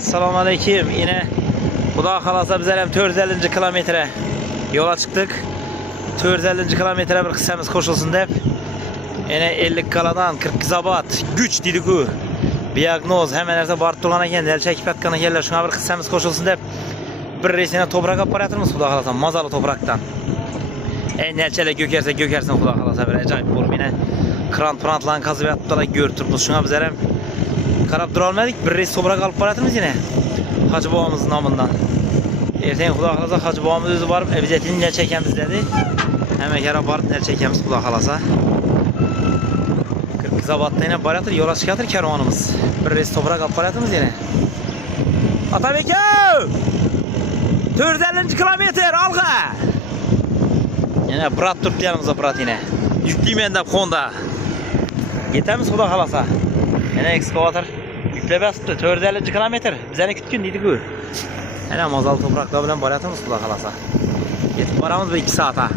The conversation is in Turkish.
Assalamu aleyküm. Yine Xudo xolasa bizlar ham 450 kilometre yo'la chiqdik. 450 kilometre bir qissamiz qo'shilsin deb. Yine 50 kaladan 40 zabat güç dedik-ku. Diagnoz hamma narsa borib turgan ekan, dal chekib yotgan ekanlar. Shunga bir qissamiz qo'shilsin deb bir reysini toprak olib boryapmiz Xudo xolasa, mazali toprakdan. Nelchalar gökersin Xudo xolasa bir ajoyib bo'lib yine krant-prantlarni qazib yotibdilar, ko'rib turibmiz. Shunga bizlar ham qarab tura olmadik. Bir reys toprak olib boryapmiz yine. Hacı babamızın namından. Erteğin Xudo xolasa Hacı babamız özü barıp evzetini nel çekemiz dedi. Hemen kere barıp nel çekemiz Xudo xolasa. 40 zabatta yine baryatır, yola çıkartır kervanımız. Bir reis toprak alıp baryatırız yine. Atabek ya! 450 kilometre alga! Yine brat turp yanımıza brat yine. Yükleymeyen de Honda. Yetemiz Xudo xolasa. Yine ekskavatör. Yüklebe asıptı 450 kilometre. Bizene kütkün dedik bu. Yine mazal toprakla bilen baryatırız Xudo xolasa. Yetip baramız bir 2 saata.